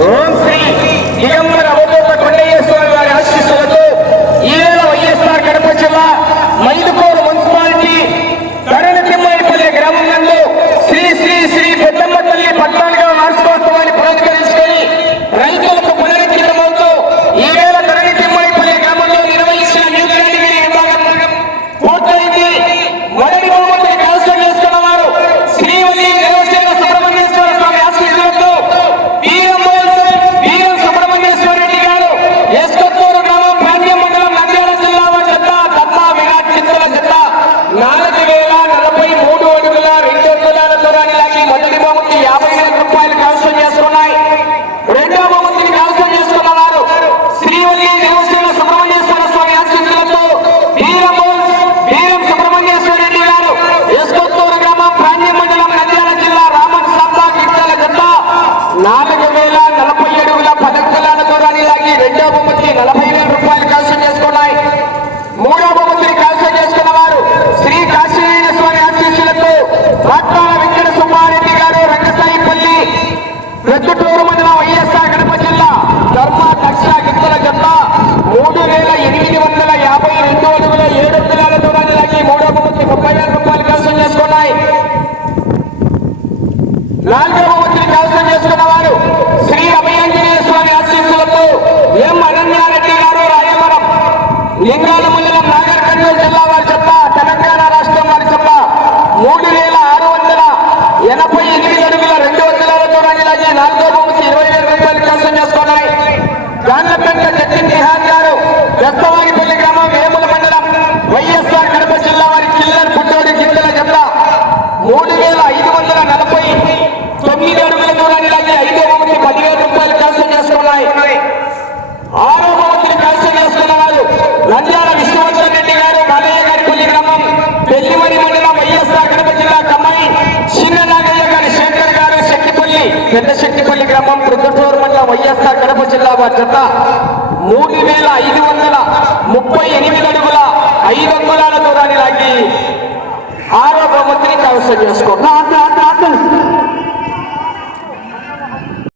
Cumpre. Cumpre. వాట్వాల Venkata Subbareddy గారు రంగసాయిపల్లి రెడ్డుటూరు మండలం వైఎస్ఆర్ కడప జిల్లా ధర్మ దక్షిణ గిద్దల జత మూడు వేల ఎనిమిది వందల యాభై రెండు అడుగుల ఏడు వందల దూరానికి మూడో బహుమతి ముప్పై వేల రూపాయలు కలుసం చేసుకున్నాయి. నాలుగో బహుమతిని కలుసం చేసుకున్న వారు శ్రీ అభయాంజనేయ స్వామి ఆశీస్సులతో ఎం అరణ్యారెడ్డి గారు రాయవరం లింగాలమ్మ పెద్దశక్తిపల్లి గ్రామం ప్రొద్దుటూరు మండలం వైఎస్ఆర్ కడప జిల్లా వారి మూడు వేల ఐదు వందల ముప్పై ఎనిమిది అడుగుల ఐదు వందల దూరాన్ని లాగి ఆరో బహుమతిని కైవసం చేసుకోండి